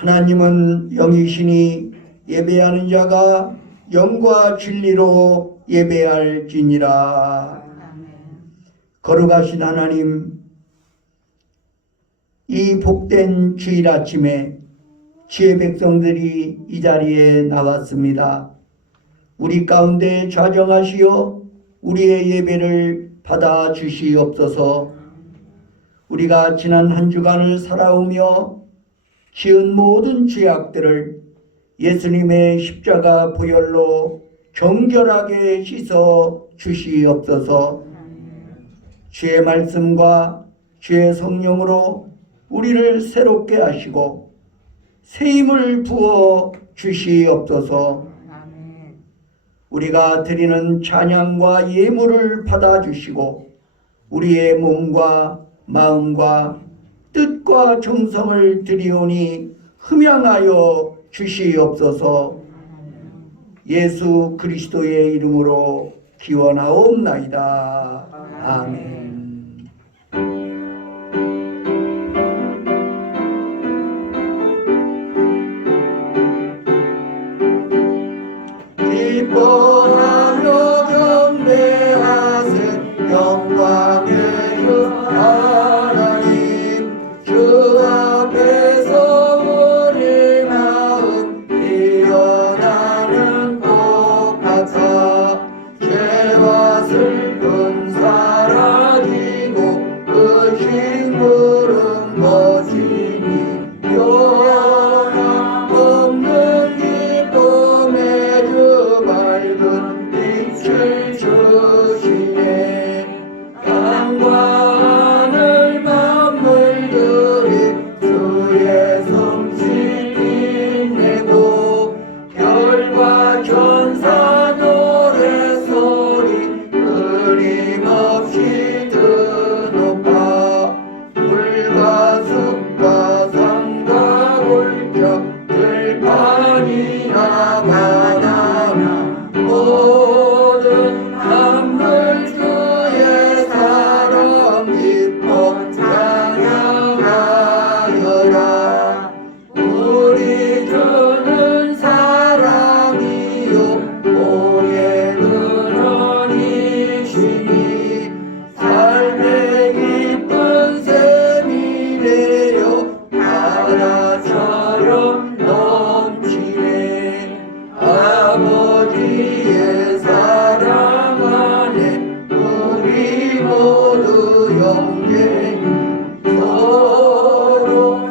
하나님은 영이시니 예배하는 자가 영과 진리로 예배할지니라. 거룩하신 하나님, 이 복된 주일 아침에 주의 백성들이 이 자리에 나왔습니다. 우리 가운데 좌정하시어 우리의 예배를 받아 주시옵소서. 우리가 지난 한 주간을 살아오며 지은 모든 죄악들을 예수님의 십자가 보혈로 정결하게 씻어 주시옵소서. 주의 말씀과 주의 성령으로 우리를 새롭게 하시고 새 힘을 부어 주시옵소서. 우리가 드리는 찬양과 예물을 받아주시고 우리의 몸과 마음과 뜻과 정성을 드리오니 흠양하여 주시옵소서. 예수 그리스도의 이름으로 기원하옵나이다. 아멘. 기뻐하며 경배하세 영광의 주 하나님. 주 앞에서 우리 마음 피어나는 꽃 같아 죄와 슬픔 사라지고 그 식물은 멋지니 요한 없는 기쁨의 주 밝은 빛을 주시네. 땅과 하늘 만물들이 주의 성실 빛내고 별과 천사 노래소리 끊임없이 드높아 물과 숲과 산과 골격 들판이나 바다나 모든 만물 주의 사랑 기뻐 찬양하여라. 우리 주는 사랑이요 오래 근원이시니 삶의 기쁜 샘이 되어 바다처럼 넘치네. 아버지의 사랑 안에 우리 모두 영생이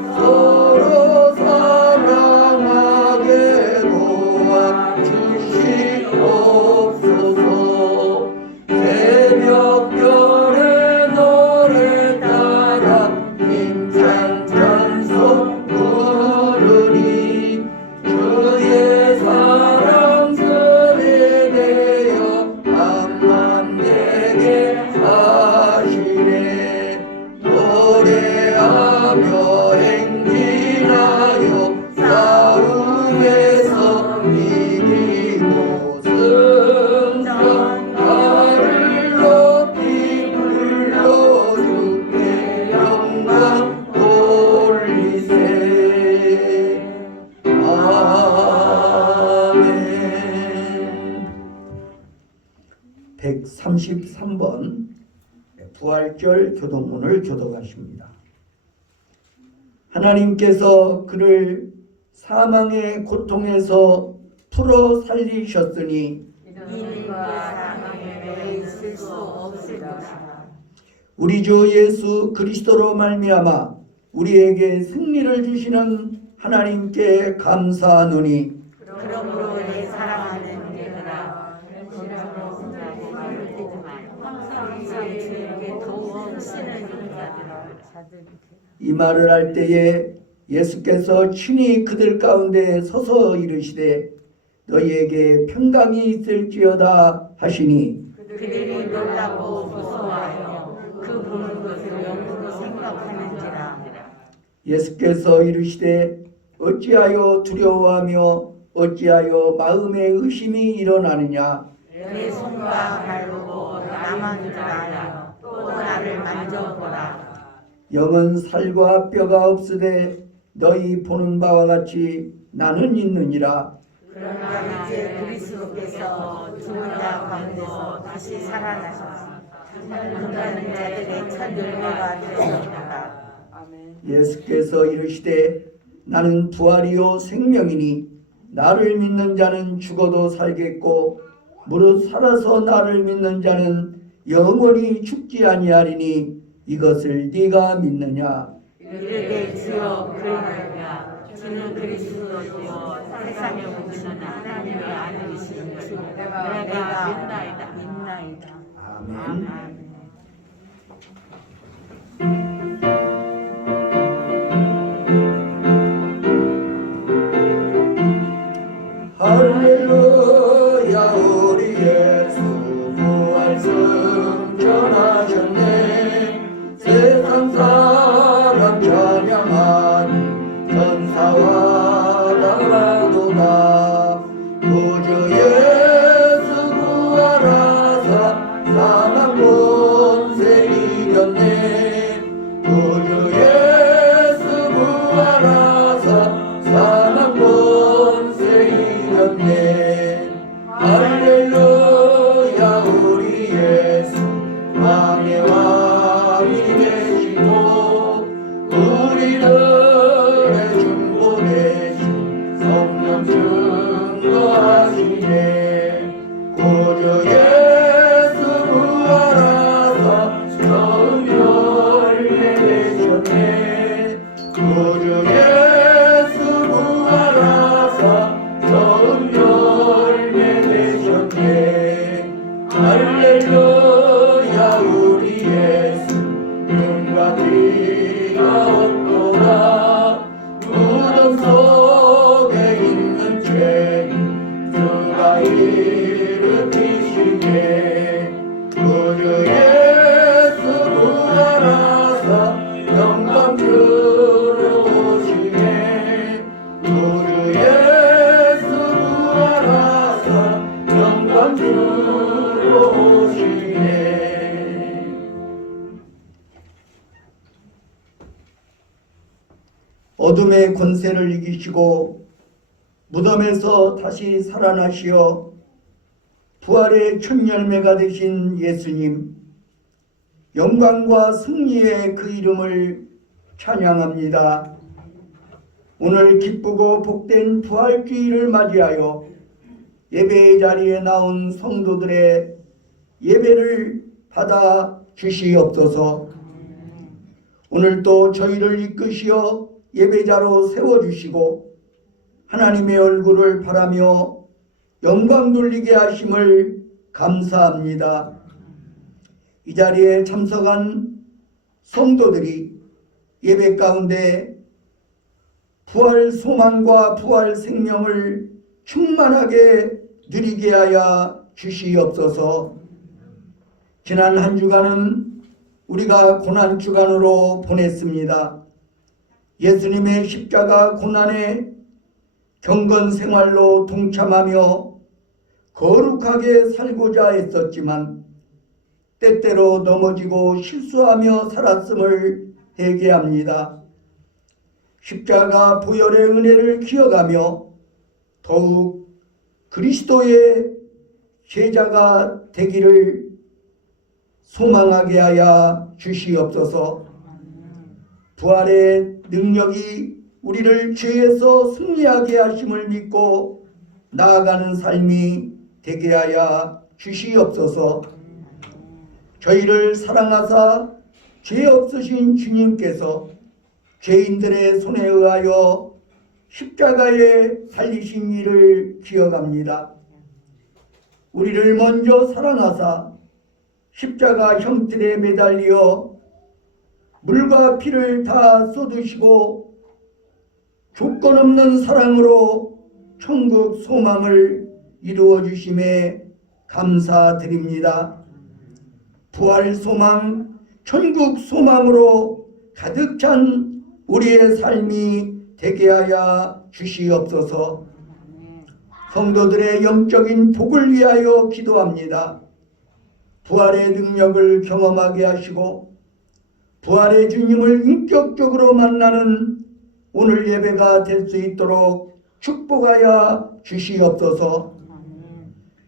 서로 사랑하게 도와주시옵소서. 새벽별의 노래 따라 힘찬 찬송 부르니 주의 사랑 세례되어 밤만 되게 하시네. 노래하며 행진하여 싸움에서 이기고 승천가를 높이 불러주께 영광 돌리세. 아멘. 133번 부활절 교도문을 교독하십니다. 하나님께서 그를 사망의 고통에서 풀어 살리셨으니 이들과 사망에 매일 있을 수 없을 것이다. 우리 주 예수 그리스도로 말미암아 우리에게 승리를 주시는 하나님께 감사하노니 그러므로 내 사랑하는 얘들아, 현실로 생각에 말을 떼지만 항상 주에게 도움 쓰는 자들아. 이 말을 할 때에 예수께서 친히 그들 가운데 서서 이르시되 너희에게 평강이 있을지어다 하시니 그들이 놀라고 무서워하여 그 보는 것을 영으로 생각하는지라. 예수께서 이르시되 어찌하여 두려워하며 어찌하여 마음에 의심이 일어나느냐. 내 손과 발로고 나만 줄 알아. 또 나를 만져보라. 영은 살과 뼈가 없으되 너희 보는 바와 같이 나는 있느니라. 그러나 이제 그리스도께서 죽은 자 가운데서 다시 살아나셔서 죽는 자들의 첫 열매가 되셨다. 아멘. 예수께서 이르시되 나는 부활이요 생명이니 나를 믿는 자는 죽어도 살겠고 무릇 살아서 나를 믿는 자는 영원히 죽지 아니하리니 이것을 네가 믿느냐. 이르되 주여 그리하오나 주는 그리스도시요 세상에 오시는 하나님의 아들이신 주 내가 믿나이다. 아멘. 할렐루야 우리 예수 부활승 전하셨네. 세상 사람 찬양하니 천사와 나라도다. 구주 예수 부활하사 사망 권세 이겼네. 구주 예수 부활하사 사망 권세 이겼네. 할렐루야 우리 예수 왕의 왕이 되시고 우리들의 중보 되신 성령 증거하시네. 구주 예수 부활하사 처음 열매 되셨네. 구주 예수 부활하사 처음 열매 되셨네. 할렐루야 우리 예수 눈과 귀가 없도다. 무덤 속에 있는 죄인 주가 일으키시게. 구주 예수 부활하사 영광 들어오시네. 구주 예수 부활하사 영광 들어오시네. 어둠의 권세를 이기시고 무덤에서 다시 살아나시어 부활의 첫 열매가 되신 예수님, 영광과 승리의 그 이름을 찬양합니다. 오늘 기쁘고 복된 부활주의를 맞이하여 예배의 자리에 나온 성도들의 예배를 받아 주시옵소서. 오늘도 저희를 이끄시어 예배자로 세워주시고 하나님의 얼굴을 바라며 영광 돌리게 하심을 감사합니다. 이 자리에 참석한 성도들이 예배 가운데 부활 소망과 부활 생명을 충만하게 누리게 하여 주시옵소서. 지난 한 주간은 우리가 고난주간으로 보냈습니다. 예수님의 십자가 고난에 경건 생활로 동참하며 거룩하게 살고자 했었지만 때때로 넘어지고 실수하며 살았음을 회개합니다. 십자가 보혈의 은혜를 기억하며 더욱 그리스도의 제자가 되기를 소망하게 하여 주시옵소서. 부활의 능력이 우리를 죄에서 승리하게 하심을 믿고 나아가는 삶이 되게 하여 주시옵소서. 저희를 사랑하사 죄 없으신 주님께서 죄인들의 손에 의하여 십자가에 달리신 일을 기억합니다. 우리를 먼저 사랑하사 십자가 형틀에 매달려 물과 피를 다 쏟으시고 조건 없는 사랑으로 천국 소망을 이루어 주심에 감사드립니다. 부활 소망, 천국 소망으로 가득 찬 우리의 삶이 되게 하여 주시옵소서. 성도들의 영적인 복을 위하여 기도합니다. 부활의 능력을 경험하게 하시고 부활의 주님을 인격적으로 만나는 오늘 예배가 될 수 있도록 축복하여 주시옵소서.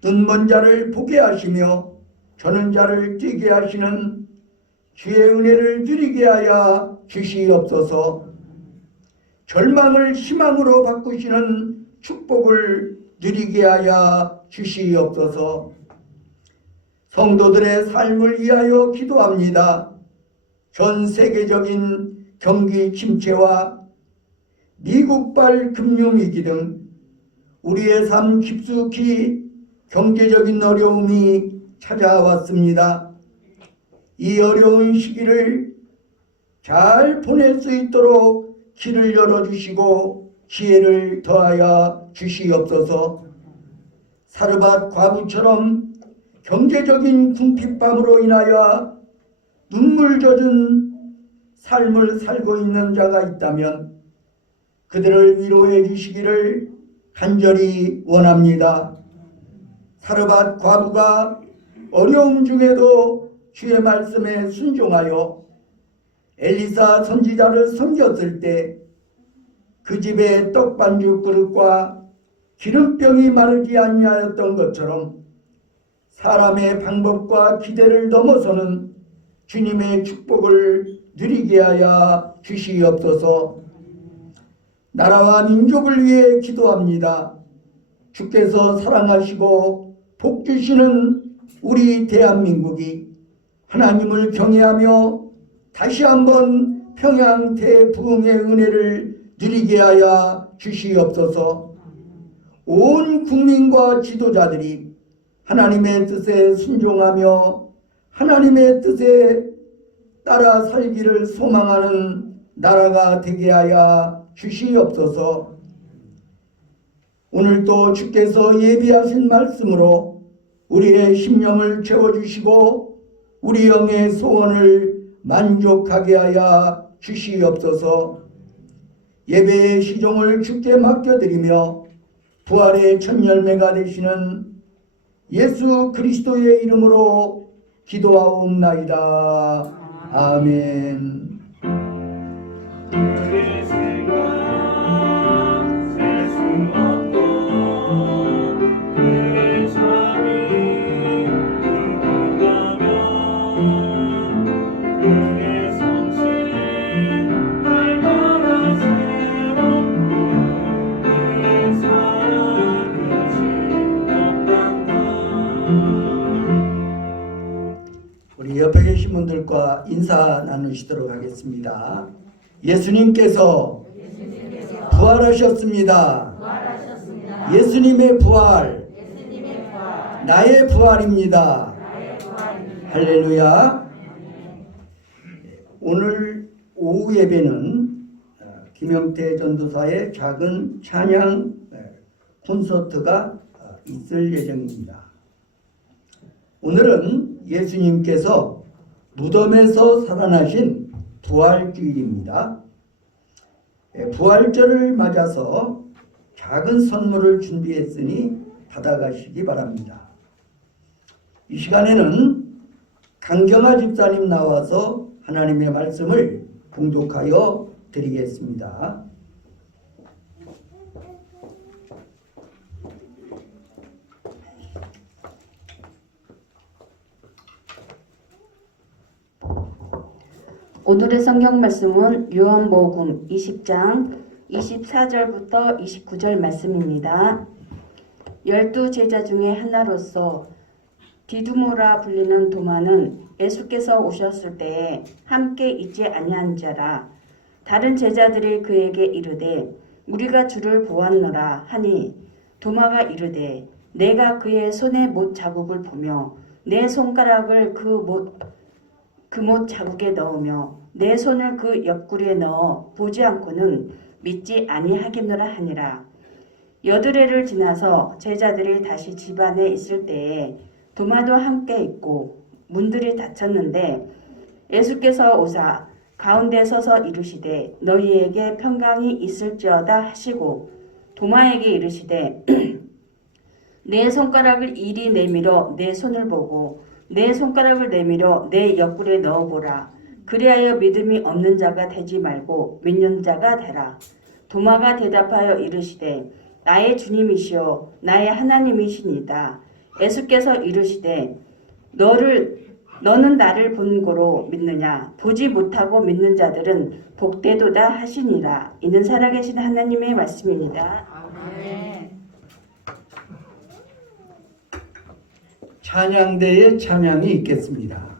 눈먼 자를 보게 하시며 저는 자를 뛰게 하시는 주의 은혜를 누리게 하여 주시옵소서. 절망을 희망으로 바꾸시는 축복을 누리게 하여 주시옵소서. 성도들의 삶을 위하여 기도합니다. 전 세계적인 경기 침체와 미국발 금융위기 등 우리의 삶 깊숙이 경제적인 어려움이 찾아왔습니다. 이 어려운 시기를 잘 보낼 수 있도록 길을 열어주시고 지혜를 더하여 주시옵소서. 사르밧 과부처럼 경제적인 궁핍함으로 인하여 눈물 젖은 삶을 살고 있는 자가 있다면 그들을 위로해 주시기를 간절히 원합니다. 사르밧 과부가 어려움 중에도 주의 말씀에 순종하여 엘리사 선지자를 섬겼을 때 그 집에 떡반죽 그릇과 기름병이 마르지 아니하였던 것처럼 사람의 방법과 기대를 넘어서는 주님의 축복을 누리게 하여 주시옵소서. 나라와 민족을 위해 기도합니다. 주께서 사랑하시고 복 주시는 우리 대한민국이 하나님을 경외하며 다시 한번 평양 대부흥의 은혜를 누리게 하여 주시옵소서. 온 국민과 지도자들이 하나님의 뜻에 순종하며 하나님의 뜻에 따라 살기를 소망하는 나라가 되게 하여 주시옵소서. 오늘도 주께서 예비하신 말씀으로 우리의 심령을 채워주시고 우리 영의 소원을 만족하게 하여 주시옵소서. 예배의 시종을 주께 맡겨드리며 부활의 첫 열매가 되시는 예수 그리스도의 이름으로 기도하옵나이다. 아멘. 우리 옆에 계신 분들과 인사 나누시도록 하겠습니다. 예수님께서 부활하셨습니다. 예수님의 부활, 나의 부활입니다. 할렐루야. 오늘 오후 예배는 김영태 전도사의 작은 찬양 콘서트가 있을 예정입니다. 오늘은 예수님께서 무덤에서 살아나신 부활주일입니다. 부활절을 맞아서 작은 선물을 준비했으니 받아가시기 바랍니다. 이 시간에는 강경화 집사님 나와서 하나님의 말씀을 봉독하여 드리겠습니다. 오늘의 성경 말씀은 요한복음 20장 24절부터 29절 말씀입니다. 12 제자 중에 하나로서 디두모라 불리는 도마는 예수께서 오셨을 때에 함께 있지 아니한 자라. 다른 제자들이 그에게 이르되 우리가 주를 보았노라 하니 도마가 이르되 내가 그의 손에 못 자국을 보며 내 손가락을 그 못 자국에 넣으며 내 손을 그 옆구리에 넣어 보지 않고는 믿지 아니하겠노라 하니라. 여드레를 지나서 제자들이 다시 집 안에 있을 때에 도마도 함께 있고 문들이 닫혔는데 예수께서 오사 가운데 서서 이르시되 너희에게 평강이 있을지어다 하시고 도마에게 이르시되 내 손가락을 이리 내밀어 내 손을 보고 내 손가락을 내밀어 내 옆구리에 넣어보라. 그리하여 믿음이 없는 자가 되지 말고 믿는 자가 되라. 도마가 대답하여 이르시되 나의 주님이시여 나의 하나님이시니이다. 예수께서 이르시되 너는 나를 본 고로 믿느냐? 보지 못하고 믿는 자들은 복되도다 하시니라. 이는 살아계신 하나님의 말씀입니다. 아멘. 찬양대의 찬양이 있겠습니다.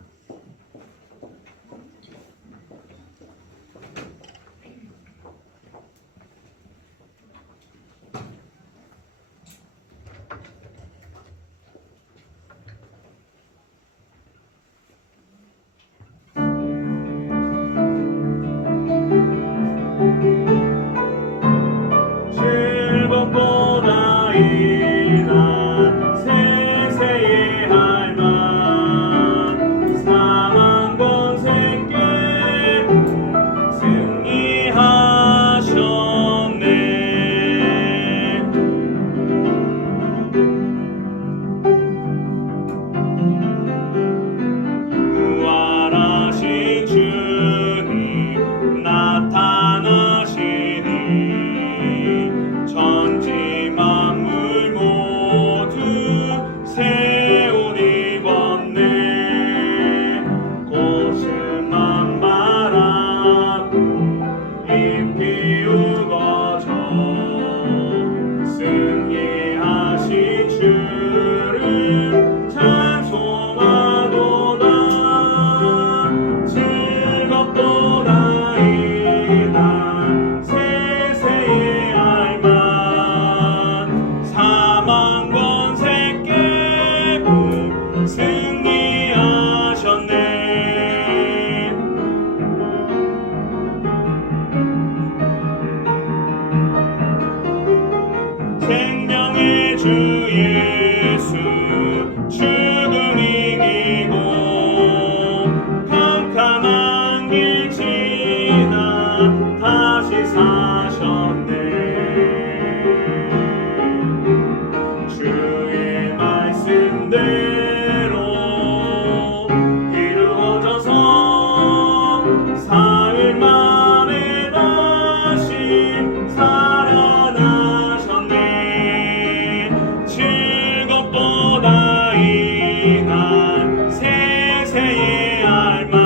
즐겁도다 이날 세세의 할만 사망 권세께 승리하셨네. 부활하신 주님 나타나시니 천지 만물 모두 새 옷 입었네. 꽃은 만발하고 잎 피우거져 승리하신 주를 찬송하도다. 즐겁도다 이날 세세의 알만 사망 권세 깨고 승리하셨네. 생명의 주 예수 죽음 이기고 캄캄한 길 지나 다시 사셨네. 주의 말씀대로 이루어져서 사흘 만에 다시 살아나셨네. 즐겁도다 이날 세세의 알만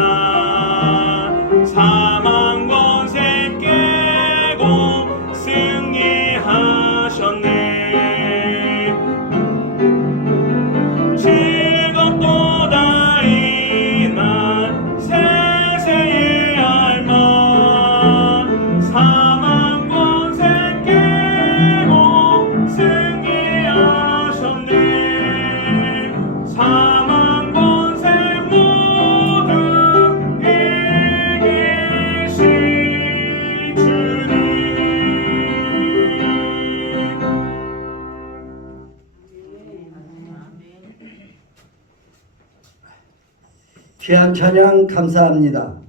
사망 권세 깨고 승리하셨네. 즐겁도다 이날 세세의 알만 사망 권세 깨고 승리하셨네. 사망 권세 모두 이기신 주님. 귀한 찬양 감사합니다.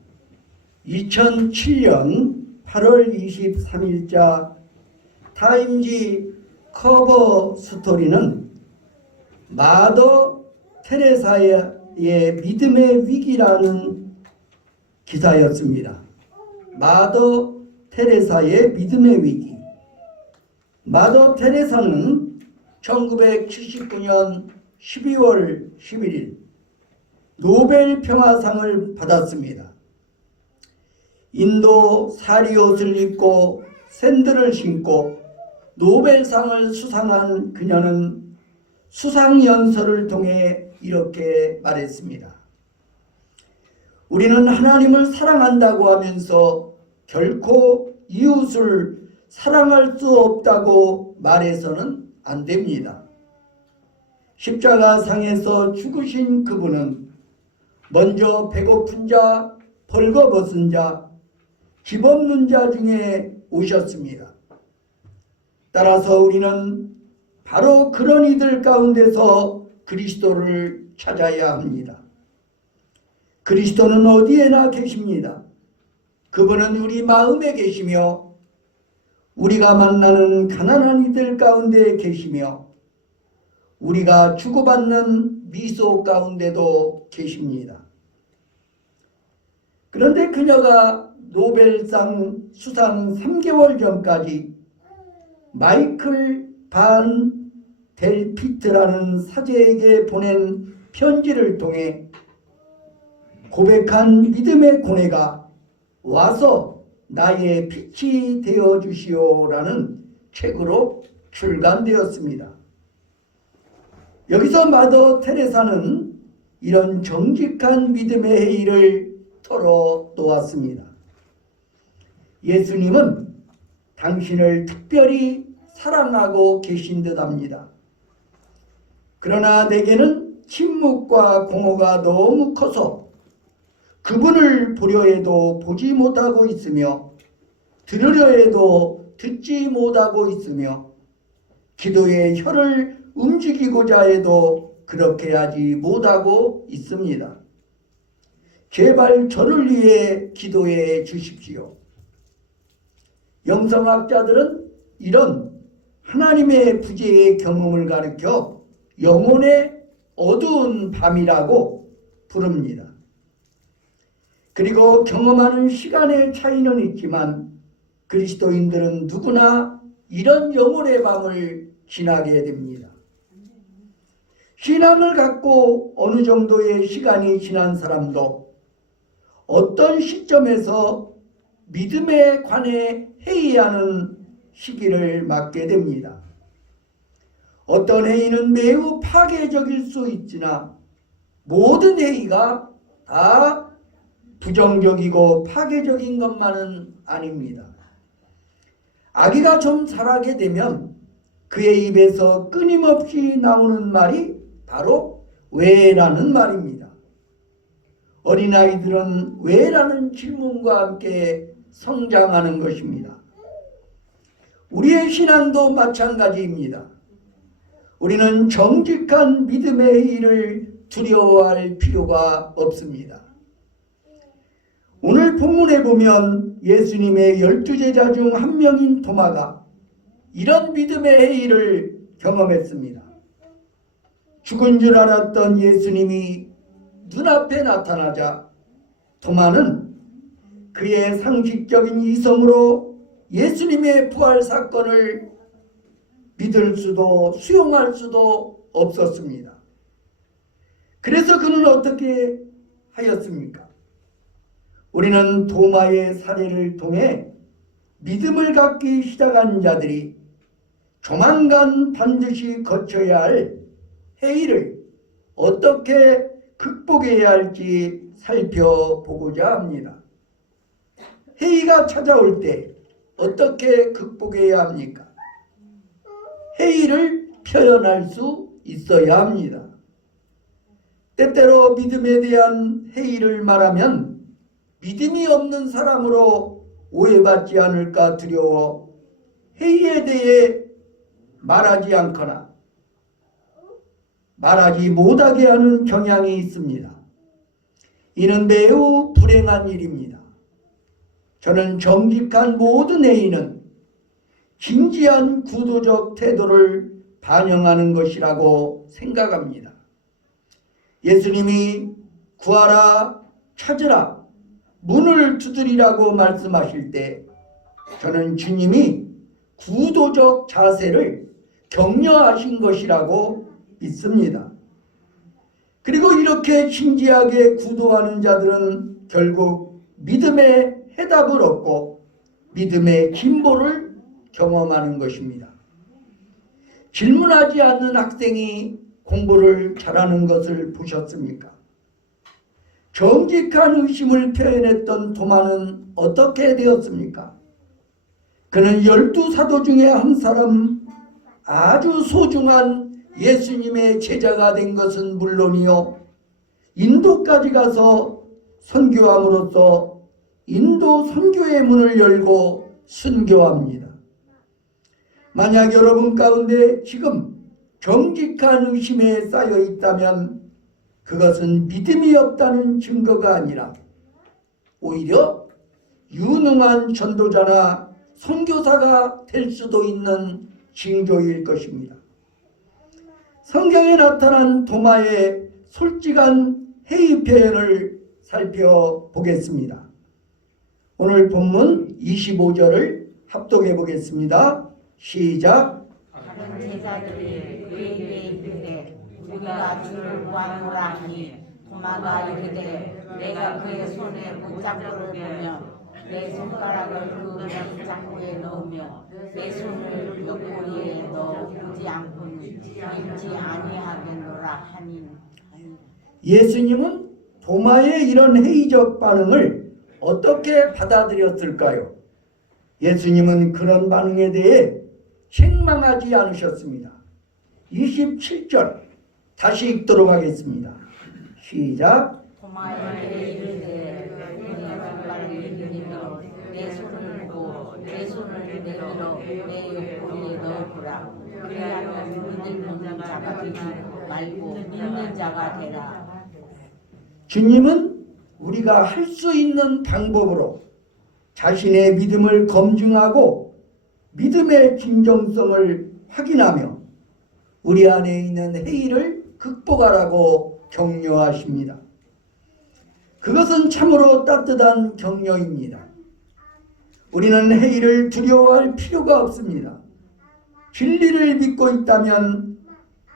2007년 8월 23일자 타임지 커버 스토리는 마더 테레사의 믿음의 위기라는 기사였습니다. 마더 테레사의 믿음의 위기. 마더 테레사는 1979년 12월 11일 노벨 평화상을 받았습니다. 인도 사리 옷을 입고 샌들을 신고 노벨상을 수상한 그녀는 수상연설을 통해 이렇게 말했습니다. 우리는 하나님을 사랑한다고 하면서 결코 이웃을 사랑할 수 없다고 말해서는 안 됩니다. 십자가상에서 죽으신 그분은 먼저 배고픈 자, 벌거벗은 자, 집 없는 자 중에 오셨습니다. 따라서 우리는 바로 그런 이들 가운데서 그리스도를 찾아야 합니다. 그리스도는 어디에나 계십니다. 그분은 우리 마음에 계시며 우리가 만나는 가난한 이들 가운데 계시며 우리가 주고받는 미소 가운데도 계십니다. 그런데 그녀가 노벨상 수상 3개월 전까지 마이클 반 델피트라는 사제에게 보낸 편지를 통해 고백한 믿음의 고뇌가 와서 나의 빛이 되어 주시오라는 책으로 출간되었습니다. 여기서 마더 테레사는 이런 정직한 믿음의 회의를 털어놓았습니다. 예수님은 당신을 특별히 사랑하고 계신 듯합니다. 그러나 내게는 침묵과 공허가 너무 커서 그분을 보려 해도 보지 못하고 있으며 들으려 해도 듣지 못하고 있으며 기도의 혀를 움직이고자 해도 그렇게 하지 못하고 있습니다. 제발 저를 위해 기도해 주십시오. 영성학자들은 이런 하나님의 부재의 경험을 가리켜 영혼의 어두운 밤이라고 부릅니다. 그리고 경험하는 시간의 차이는 있지만 그리스도인들은 누구나 이런 영혼의 밤을 지나게 됩니다. 신앙을 갖고 어느 정도의 시간이 지난 사람도 어떤 시점에서 믿음에 관해 회의하는 시기를 맞게 됩니다. 어떤 회의는 매우 파괴적일 수 있으나 모든 회의가 다 부정적이고 파괴적인 것만은 아닙니다. 아기가 좀 자라게 되면 그의 입에서 끊임없이 나오는 말이 바로 왜라는 말입니다. 어린아이들은 왜라는 질문과 함께 성장하는 것입니다. 우리의 신앙도 마찬가지입니다. 우리는 정직한 믿음의 회의를 두려워할 필요가 없습니다. 오늘 본문에 보면 예수님의 12제자 중 한 명인 도마가 이런 믿음의 회의를 경험했습니다. 죽은 줄 알았던 예수님이 눈앞에 나타나자 도마는 그의 상식적인 이성으로 예수님의 부활 사건을 믿을 수도 수용할 수도 없었습니다. 그래서 그는 어떻게 하였습니까? 우리는 도마의 사례를 통해 믿음을 갖기 시작한 자들이 조만간 반드시 거쳐야 할 회의를 어떻게 극복해야 할지 살펴보고자 합니다. 회의가 찾아올 때 어떻게 극복해야 합니까? 회의를 표현할 수 있어야 합니다. 때때로 믿음에 대한 회의를 말하면 믿음이 없는 사람으로 오해받지 않을까 두려워 회의에 대해 말하지 않거나 말하지 못하게 하는 경향이 있습니다. 이는 매우 불행한 일입니다. 저는 정직한 모든 회의는 진지한 구도적 태도를 반영하는 것이라고 생각합니다. 예수님이 구하라, 찾으라, 문을 두드리라고 말씀하실 때 저는 주님이 구도적 자세를 격려하신 것이라고 믿습니다. 그리고 이렇게 진지하게 구도하는 자들은 결국 믿음의 해답을 얻고 믿음의 진보를 경험하는 것입니다. 질문하지 않는 학생이 공부를 잘하는 것을 보셨습니까? 정직한 의심을 표현했던 도마는 어떻게 되었습니까? 그는 12사도 중에 한 사람, 아주 소중한 예수님의 제자가 된 것은 물론이요, 인도까지 가서 선교함으로써 인도 선교의 문을 열고 순교합니다. 만약 여러분 가운데 지금 정직한 의심에 쌓여 있다면 그것은 믿음이 없다는 증거가 아니라 오히려 유능한 전도자나 선교사가 될 수도 있는 징조일 것입니다. 성경에 나타난 도마의 솔직한 회의 표현을 살펴보겠습니다. 오늘 본문 25절을 합독해 보겠습니다. 시작. 다른 제자들이 그에게 이르되 우리가 주를 구하노라 하니 도마가 이르되 내가 그의 손에 문짝구를 보며 내 손가락을 그 문짝구에 넣으며 내 손을 옆구리에 넣어 보지 않고는 믿지 아니하겠노라 하니. 예수님은 도마의 이런 회의적 반응을 어떻게 받아들였을까요? 예수님은 그런 반응에 대해 책망하지 않으셨습니다. 27절 다시 읽도록 하겠습니다. 시작. 도마에게 이르되 내 손가락을 내밀어 내 손을 보고 내 손을 내밀어 내 옆구리에 넣어보라. 그리하면 믿는 자가 되지 말고 믿는 자가 되라. 주님은 우리가 할 수 있는 방법으로 자신의 믿음을 검증하고 믿음의 진정성을 확인하며 우리 안에 있는 해이를 극복하라고 격려하십니다. 그것은 참으로 따뜻한 격려입니다. 우리는 해이를 두려워할 필요가 없습니다. 진리를 믿고 있다면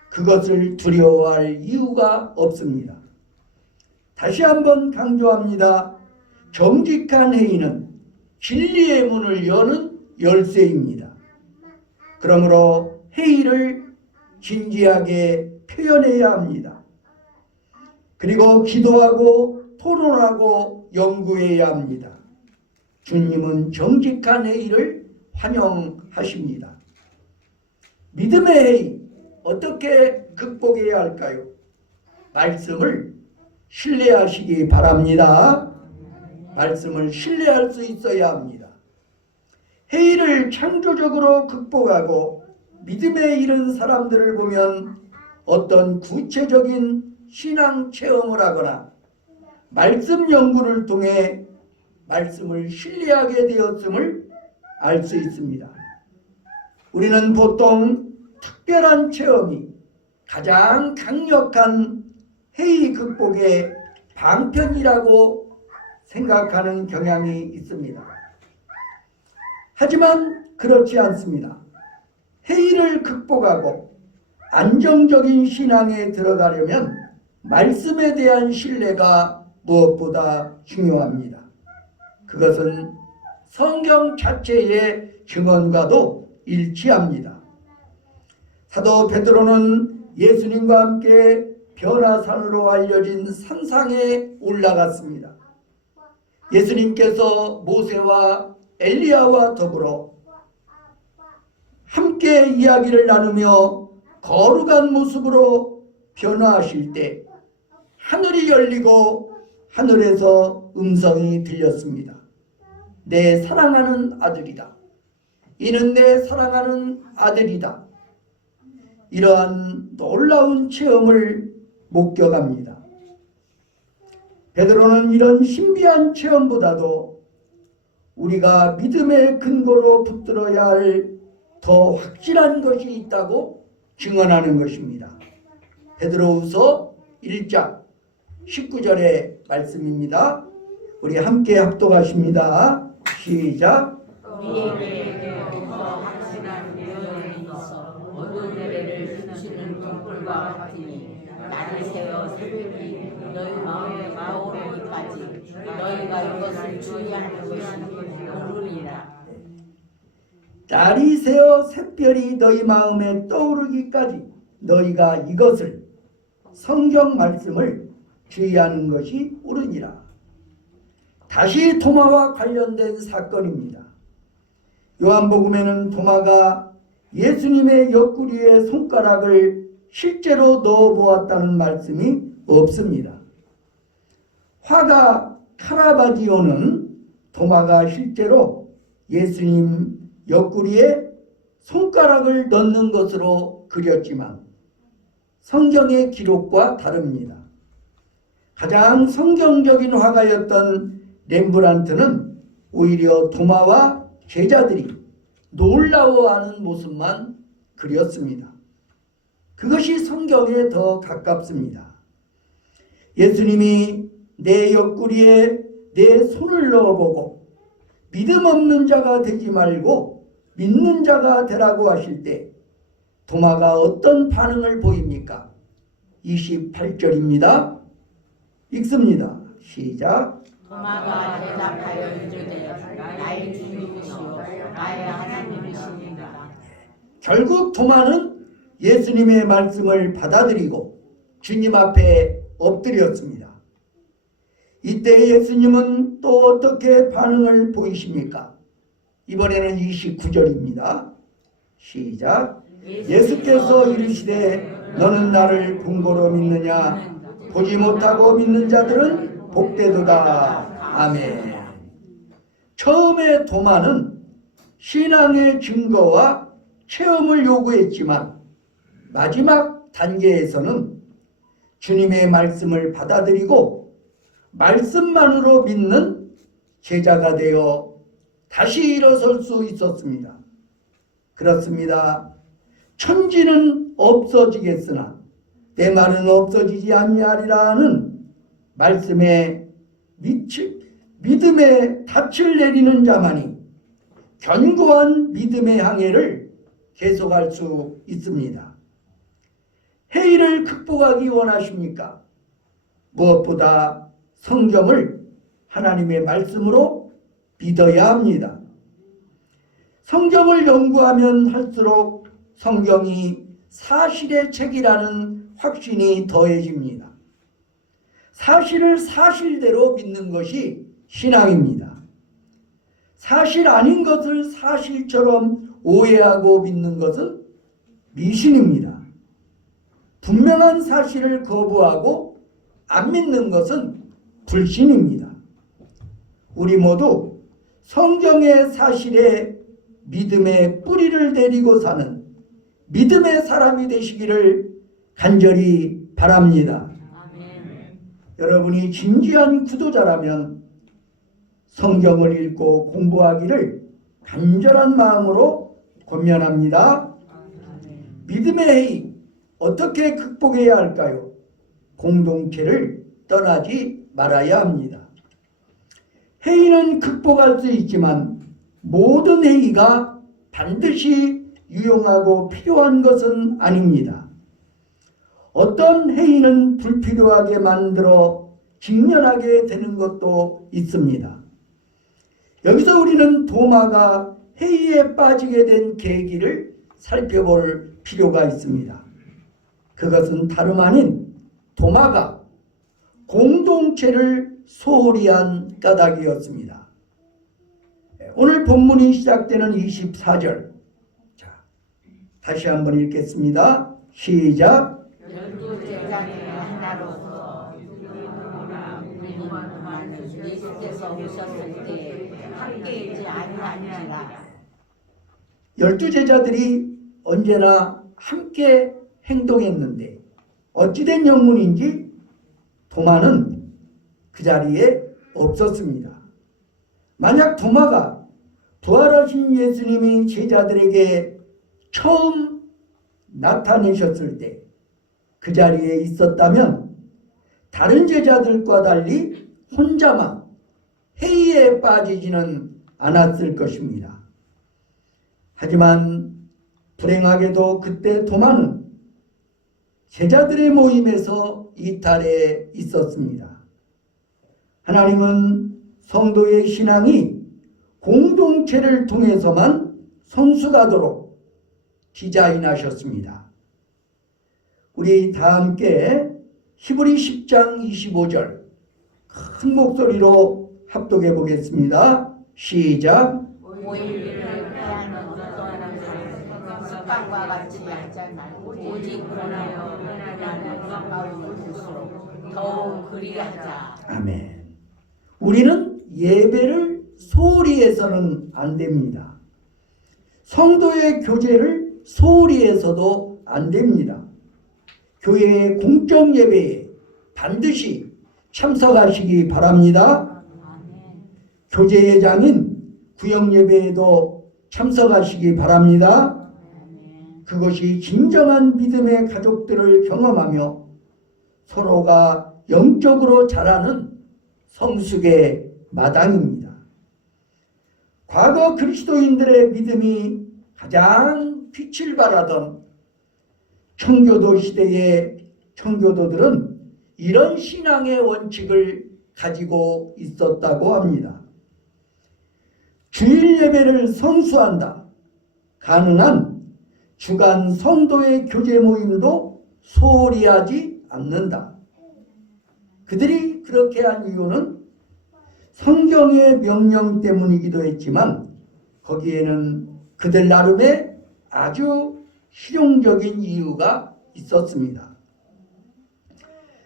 그것을 두려워할 이유가 없습니다. 다시 한번 강조합니다. 정직한 해이는 진리의 문을 여는 열쇠입니다. 그러므로 해이를 진지하게 표현해야 합니다. 그리고 기도하고 토론하고 연구해야 합니다. 주님은 정직한 해이를 환영하십니다. 믿음의 해이 어떻게 극복해야 할까요? 말씀을 신뢰하시기 바랍니다. 말씀을 신뢰할 수 있어야 합니다. 해이를 창조적으로 극복하고 믿음에 이른 사람들을 보면 어떤 구체적인 신앙 체험을 하거나 말씀 연구를 통해 말씀을 신뢰하게 되었음을 알 수 있습니다. 우리는 보통 특별한 체험이 가장 강력한 해이 극복의 방편이라고 생각하는 경향이 있습니다. 하지만 그렇지 않습니다. 해이를 극복하고 안정적인 신앙에 들어가려면 말씀에 대한 신뢰가 무엇보다 중요합니다. 그것은 성경 자체의 증언과도 일치합니다. 사도 베드로는 예수님과 함께 변화산으로 알려진 산상에 올라갔습니다. 예수님께서 모세와 엘리야와 더불어 함께 이야기를 나누며 거룩한 모습으로 변화하실 때 하늘이 열리고 하늘에서 음성이 들렸습니다. 내 사랑하는 아들이다. 이는 내 사랑하는 아들이다. 이러한 놀라운 체험을 목격합니다. 베드로는 이런 신비한 체험보다도 우리가 믿음의 근거로 붙들어야 할 더 확실한 것이 있다고 증언하는 것입니다. 베드로후서 1장 19절의 말씀입니다. 우리 함께 합독하십니다. 시작. 우리에게 더 확실한 위원이 있어 어두운 데를 비추는 등불과 같으니 날이 새어 새벽이 너희 마음에 마오르기까지 너희가 이것을 주의하는 것이 모르리라. 날이 새어 샛별이 너희 마음에 떠오르기까지 너희가 이것을 성경 말씀을 주의하는 것이 옳으니라. 다시 도마와 관련된 사건입니다. 요한복음에는 도마가 예수님의 옆구리에 손가락을 실제로 넣어 보았다는 말씀이 없습니다. 화가 카라바지오는 도마가 실제로 예수님 옆구리에 손가락을 넣는 것으로 그렸지만 성경의 기록과 다릅니다. 가장 성경적인 화가였던 렘브란트는 오히려 도마와 제자들이 놀라워하는 모습만 그렸습니다. 그것이 성경에 더 가깝습니다. 예수님이 내 옆구리에 내 손을 넣어보고 믿음 없는 자가 되지 말고 믿는 자가 되라고 하실 때 도마가 어떤 반응을 보입니까? 28절입니다. 읽습니다. 시작. 도마가 대답하여 이르되 나의 주님이시오 나의 하나님이시니라. 결국 도마는 예수님의 말씀을 받아들이고 주님 앞에 엎드렸습니다. 이때 예수님은 또 어떻게 반응을 보이십니까? 이번에는 29절입니다. 시작. 예수께서 이르시되 너는 나를 궁고로 믿느냐? 보지 못하고 믿는 자들은 복되도다. 아멘. 처음에 도마는 신앙의 증거와 체험을 요구했지만 마지막 단계에서는 주님의 말씀을 받아들이고 말씀만으로 믿는 제자가 되어 다시 일어설 수 있었습니다. 그렇습니다. 천지는 없어지겠으나 내 말은 없어지지 아니하리라는 말씀에 믿음의 닻을 내리는 자만이 견고한 믿음의 항해를 계속할 수 있습니다. 해이를 극복하기 원하십니까? 무엇보다 성경을 하나님의 말씀으로 믿어야 합니다. 성경을 연구하면 할수록 성경이 사실의 책이라는 확신이 더해집니다. 사실을 사실대로 믿는 것이 신앙입니다. 사실 아닌 것을 사실처럼 오해하고 믿는 것은 미신입니다. 분명한 사실을 거부하고 안 믿는 것은 불신입니다. 우리 모두 성경의 사실에 믿음의 뿌리를 내리고 사는 믿음의 사람이 되시기를 간절히 바랍니다. 아멘. 여러분이 진지한 구도자라면 성경을 읽고 공부하기를 간절한 마음으로 권면합니다. 믿음의 해이 어떻게 극복해야 할까요? 공동체를 떠나지 말아야 합니다. 해이는 극복할 수 있지만 모든 해이가 반드시 유용하고 필요한 것은 아닙니다. 어떤 해이는 불필요하게 만들어 직면하게 되는 것도 있습니다. 여기서 우리는 도마가 해이에 빠지게 된 계기를 살펴볼 필요가 있습니다. 그것은 다름 아닌 도마가 공동체를 소홀히 한 까닭이었습니다. 오늘 본문이 시작되는 24절. 자, 다시 한번 읽겠습니다. 시작. 열두 제자 중에 하나로서 우리는 예수께서 오셨을 때 함께 있지 아니하니라. 12제자들이 언제나 함께 행동했는데 어찌된 영문인지 도마는 그 자리에 없었습니다. 만약 도마가 부활하신 예수님이 제자들에게 처음 나타내셨을 때 그 자리에 있었다면 다른 제자들과 달리 혼자만 해이에 빠지지는 않았을 것입니다. 하지만 불행하게도 그때 도마는 제자들의 모임에서 이탈해 있었습니다. 하나님은 성도의 신앙이 공동체를 통해서만 성숙하도록 디자인하셨습니다. 우리 다 함께 히브리 10장 25절 큰 목소리로 합독해 보겠습니다. 시작. 오일을 피하는 어떠한 습관과 같이 하지 말고 오직 그러나여 하나님의 마음을 볼수록 더욱 그리하자. 아멘. 우리는 예배를 소홀히 해서는 안 됩니다. 성도의 교제를 소홀히 해서도 안 됩니다. 교회의 공적 예배에 반드시 참석하시기 바랍니다. 교제 예장인 구역 예배에도 참석하시기 바랍니다. 그것이 진정한 믿음의 가족들을 경험하며 서로가 영적으로 자라는 성숙의 마당입니다. 과거 그리스도인들의 믿음이 가장 빛을 발하던 청교도 시대의 청교도들은 이런 신앙의 원칙을 가지고 있었다고 합니다. 주일 예배를 성수한다. 가능한 주간 성도의 교제 모임도 소홀히 하지 않는다. 그들이 그렇게 한 이유는 성경의 명령 때문이기도 했지만 거기에는 그들 나름의 아주 실용적인 이유가 있었습니다.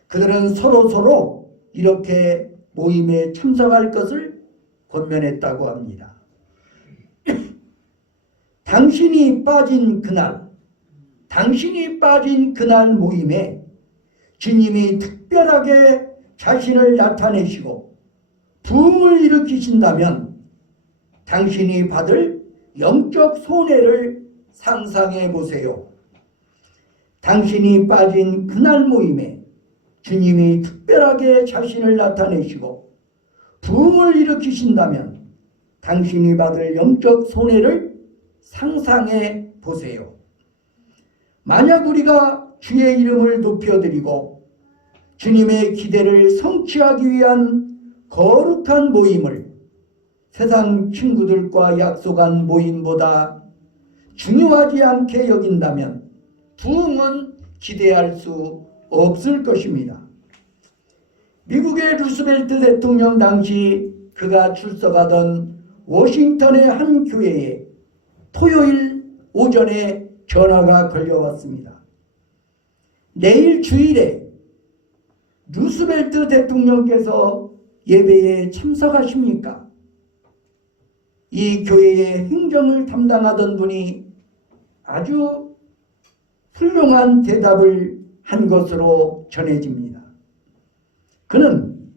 그들은 서로 이렇게 모임에 참석할 것을 권면했다고 합니다. 당신이 빠진 그날 모임에 주님이 특별하게 자신을 나타내시고 부흥을 일으키신다면 당신이 받을 영적 손해를 상상해 보세요. 당신이 빠진 그날 모임에 주님이 특별하게 자신을 나타내시고 부흥을 일으키신다면 당신이 받을 영적 손해를 상상해 보세요. 만약 우리가 주의 이름을 높여드리고 주님의 기대를 성취하기 위한 거룩한 모임을 세상 친구들과 약속한 모임보다 중요하지 않게 여긴다면 부흥은 기대할 수 없을 것입니다. 미국의 루스벨트 대통령 당시 그가 출석하던 워싱턴의 한 교회에 토요일 오전에 전화가 걸려왔습니다. 내일 주일에 루스벨트 대통령께서 예배에 참석하십니까? 이 교회의 행정을 담당하던 분이 아주 훌륭한 대답을 한 것으로 전해집니다. 그는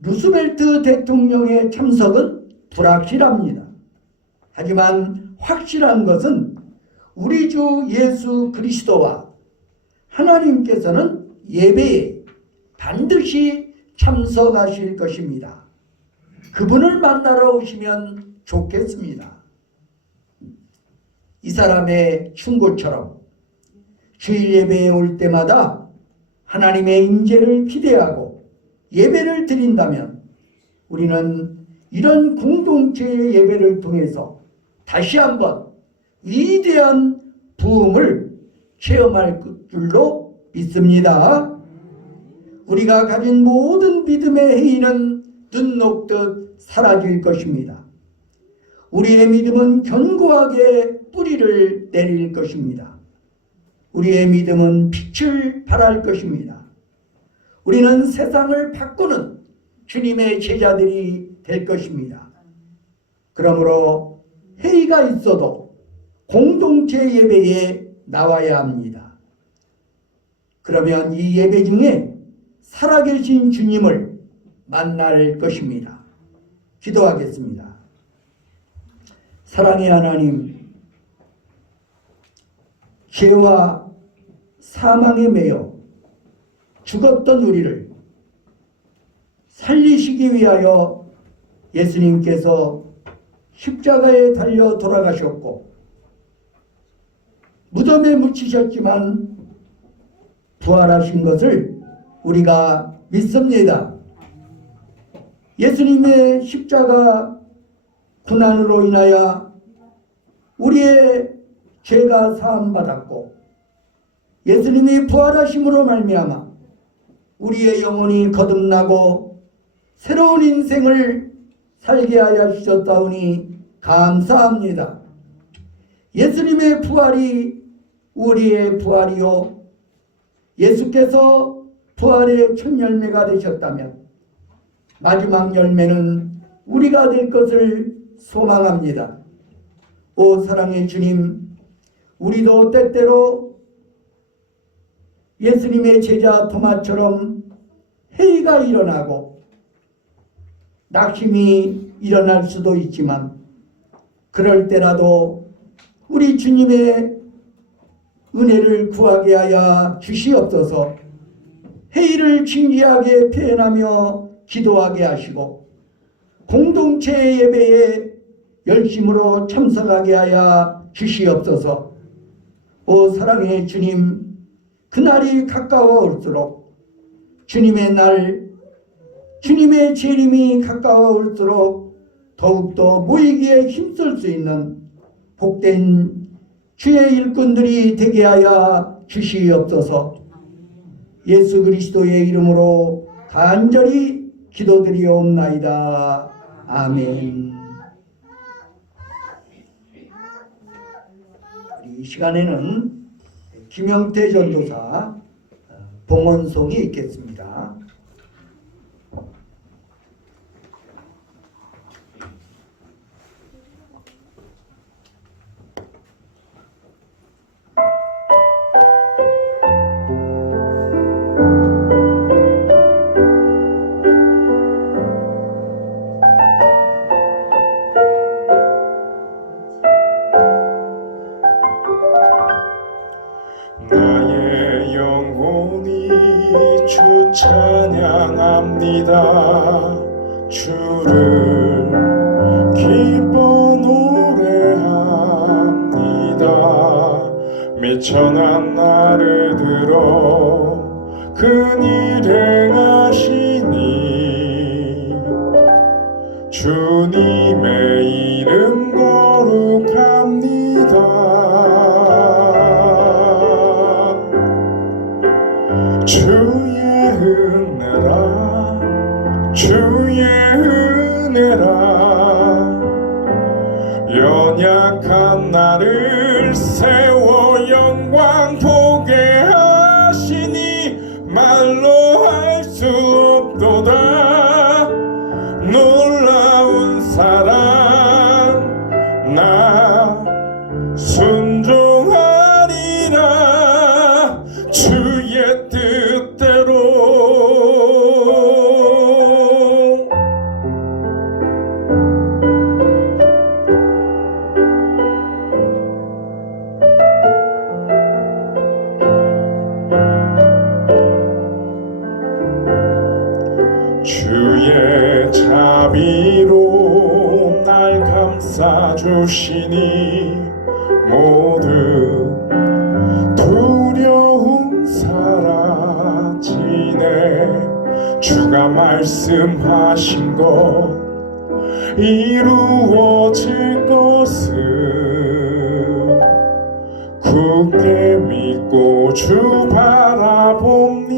루스벨트 대통령의 참석은 불확실합니다. 하지만 확실한 것은 우리 주 예수 그리스도와 하나님께서는 예배에 반드시 참석하실 것입니다. 그분을 만나러 오시면 좋겠습니다. 이 사람의 충고처럼 주일 예배에 올 때마다 하나님의 임재를 기대하고 예배를 드린다면 우리는 이런 공동체의 예배를 통해서 다시 한번 위대한 부흥을 체험할 줄로 믿습니다. 우리가 가진 모든 믿음의 해이는 눈 녹듯 사라질 것입니다. 우리의 믿음은 견고하게 뿌리를 내릴 것입니다. 우리의 믿음은 빛을 발할 것입니다. 우리는 세상을 바꾸는 주님의 제자들이 될 것입니다. 그러므로 회의가 있어도 공동체 예배에 나와야 합니다. 그러면 이 예배 중에 살아계신 주님을 만날 것입니다. 기도하겠습니다. 사랑의 하나님, 죄와 사망에 매여 죽었던 우리를 살리시기 위하여 예수님께서 십자가에 달려 돌아가셨고 무덤에 묻히셨지만 부활하신 것을 우리가 믿습니다. 예수님의 십자가 고난으로 인하여 우리의 죄가 사함받았고 예수님이 부활하심으로 말미암아 우리의 영혼이 거듭나고 새로운 인생을 살게 하여 주셨다오니 감사합니다. 예수님의 부활이 우리의 부활이요 예수께서 부활의 첫 열매가 되셨다면 마지막 열매는 우리가 될 것을 소망합니다. 오 사랑의 주님, 우리도 때때로 예수님의 제자 도마처럼 회의가 일어나고 낙심이 일어날 수도 있지만 그럴 때라도 우리 주님의 은혜를 구하게 하여 주시옵소서. 회의를 진지하게 표현하며 기도하게 하시고 공동체 예배에 열심으로 참석하게 하여 주시옵소서. 오 사랑의 주님, 그날이 가까워올수록 주님의 날, 주님의 재림이 가까워올수록 더욱더 모이기에 힘쓸 수 있는 복된 주의 일꾼들이 되게 하여 주시옵소서. 예수 그리스도의 이름으로 간절히 기도드리옵나이다. 아멘. 이 시간에는 김영태 전도사 봉헌송이 있겠습니다. 나의 영혼이 주 찬양합니다. 주를 기뻐 노래합니다. 미천한 나를 들어 큰일 행하시니 주님의 이름 거룩합니다. 주의 은혜라 주의 은혜라 연약한 나를 세워 영광 보게 하시니 말로 할 수 없도다. 놀라운 사랑 나 순종하리라 주의 뜻대로. 주의 자비로 날 감싸주시니 모든 두려움 사라지네. 주가 말씀하신 것 이루어질 것을 굳게 믿고 주 바라봅니다.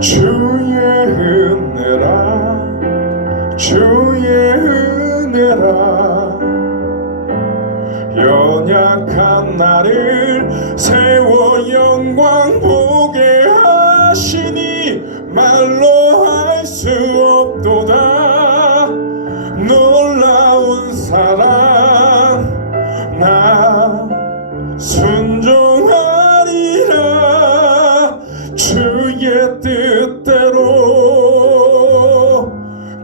주의 은혜라 주의 은혜라 연약한 나를 세워 영광 보게 하시니 말로 할 수 없도다. 놀라운 사랑 나 순종하리라 주의 뜻대로.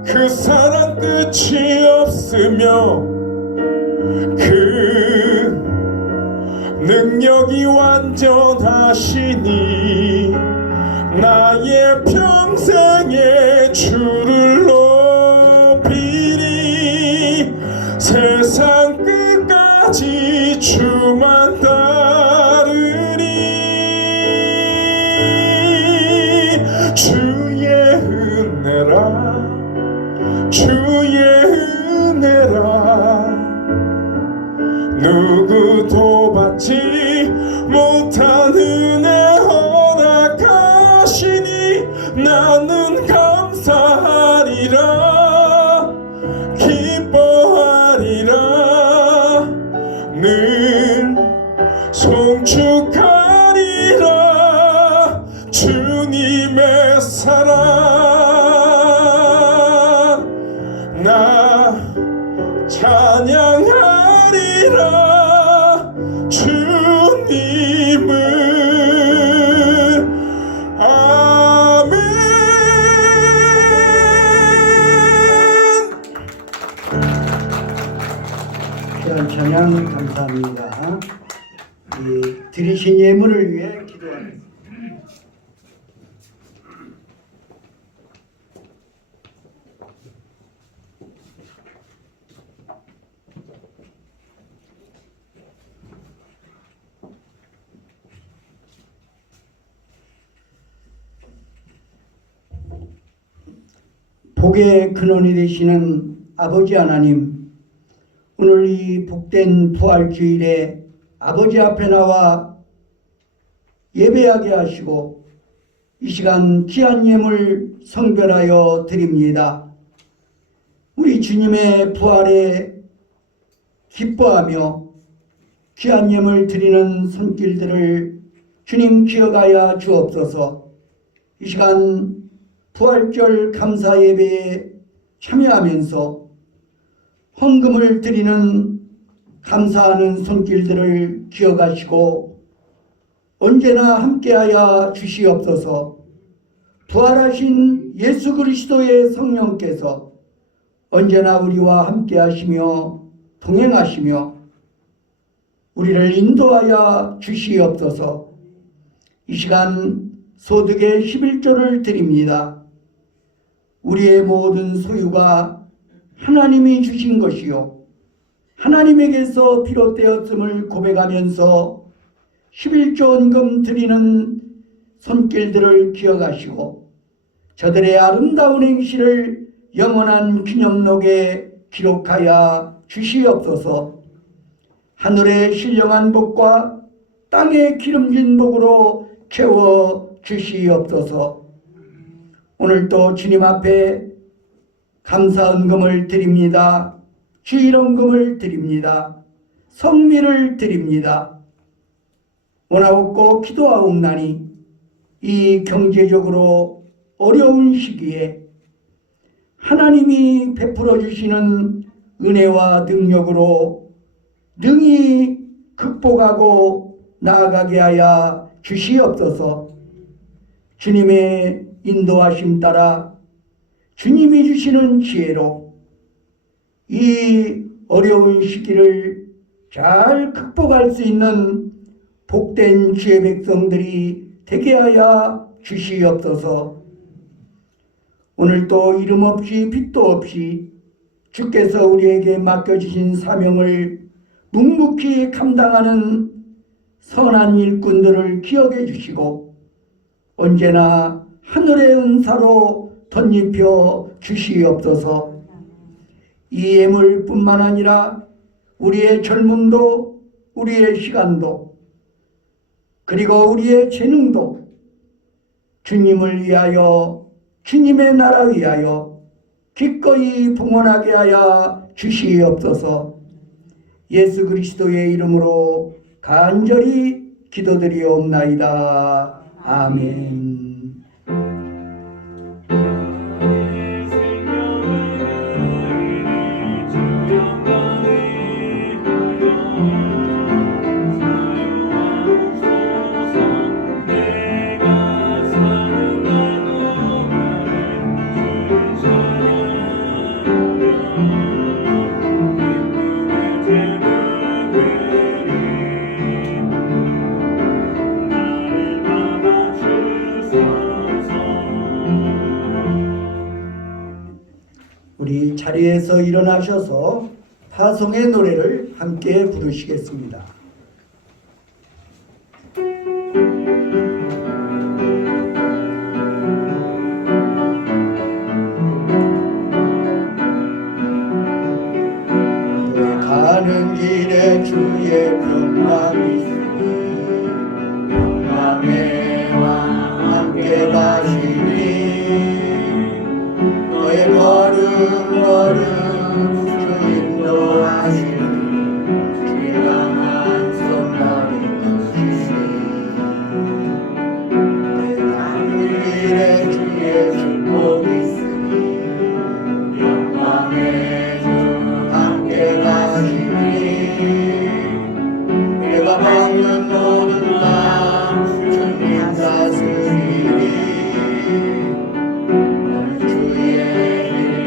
그 사랑 끝이 없으며 그 능력이 완전하시니 나의 평생에 주를 높이리. 세상 끝까지 주만 따르리. 주의 은혜라 주의 은혜라 누구도 받지 못한 은혜 허락하시니 나는 감사하리라 기뻐하리라 늘 송축하리라 주님의 사랑 나 찬양하리라 주님을. 아멘. 귀한 찬양 감사합니다. 드리신 예물을 위해 기도합니다. 복의 근원이 되시는 아버지 하나님, 오늘 이 복된 부활주일에 아버지 앞에 나와 예배하게 하시고 이 시간 귀한 예물 성별하여 드립니다. 우리 주님의 부활에 기뻐하며 귀한 예물 드리는 손길들을 주님 기억하여 주옵소서. 이 시간 부활절 감사 예배에 참여하면서 헌금을 드리는 감사하는 손길들을 기억하시고 언제나 함께하여 주시옵소서. 부활하신 예수 그리스도의 성령께서 언제나 우리와 함께하시며 동행하시며 우리를 인도하여 주시옵소서. 이 시간 소득의 11조를 드립니다. 우리의 모든 소유가 하나님이 주신 것이요 하나님에게서 비롯되었음을 고백하면서 11조 헌금 드리는 손길들을 기억하시고 저들의 아름다운 행실을 영원한 기념록에 기록하여 주시옵소서. 하늘의 신령한 복과 땅의 기름진 복으로 채워 주시옵소서. 오늘도 주님 앞에 감사헌금을 드립니다. 주일헌금을 드립니다. 성미를 드립니다. 원하옵고 기도하옵나니 이 경제적으로 어려운 시기에 하나님이 베풀어 주시는 은혜와 능력으로 능히 극복하고 나아가게 하여 주시옵소서. 주님의 인도하심 따라 주님이 주시는 지혜로 이 어려운 시기를 잘 극복할 수 있는 복된 주의 백성들이 되게 하여 주시옵소서. 오늘도 이름 없이 빛도 없이 주께서 우리에게 맡겨주신 사명을 묵묵히 감당하는 선한 일꾼들을 기억해 주시고 언제나 하늘의 은사로 덧입혀 주시옵소서. 이 예물뿐만 아니라 우리의 젊음도 우리의 시간도 그리고 우리의 재능도 주님을 위하여 주님의 나라 위하여 기꺼이 봉헌하게 하여 주시옵소서. 예수 그리스도의 이름으로 간절히 기도드리옵나이다. 아멘. 우리 자리에서 일어나셔서 파송의 노래를 함께 부르시겠습니다. 가는 길에 주의 평강이 있으니 평강의 왕 함께 가시니 너의 걸음 주 인도하시니 주의 강한 손 너를 붙이시니 내 가는 길에 주의 축복이 있으니 영광의 주 함께 가시니 내가 받는 모든 땅 주님 다스리니 주의 길에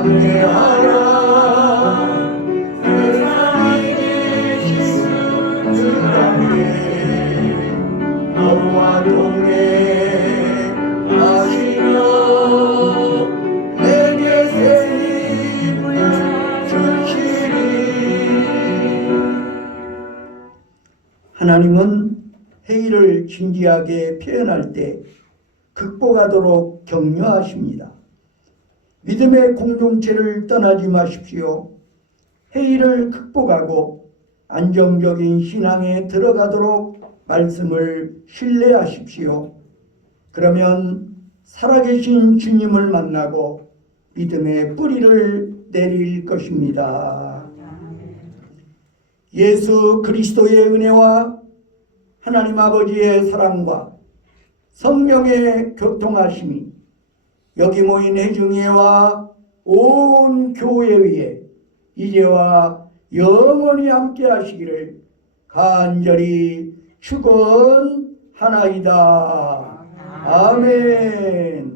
담대하라 세상에 계신 주 함께 너와 동행하시며 내게 새 힘을 주시리. 하나님은 회의를 진지하게 표현할 때 극복하도록 격려하십니다. 믿음의 공동체를 떠나지 마십시오. 회의를 극복하고 안정적인 신앙에 들어가도록 말씀을 신뢰하십시오. 그러면 살아계신 주님을 만나고 믿음의 뿌리를 내릴 것입니다. 예수 그리스도의 은혜와 하나님 아버지의 사랑과 성령의 교통하심이 여기 모인 회중회와 온 교회 위에 이제와 영원히 함께 하시기를 간절히 축원하나이다. 아멘.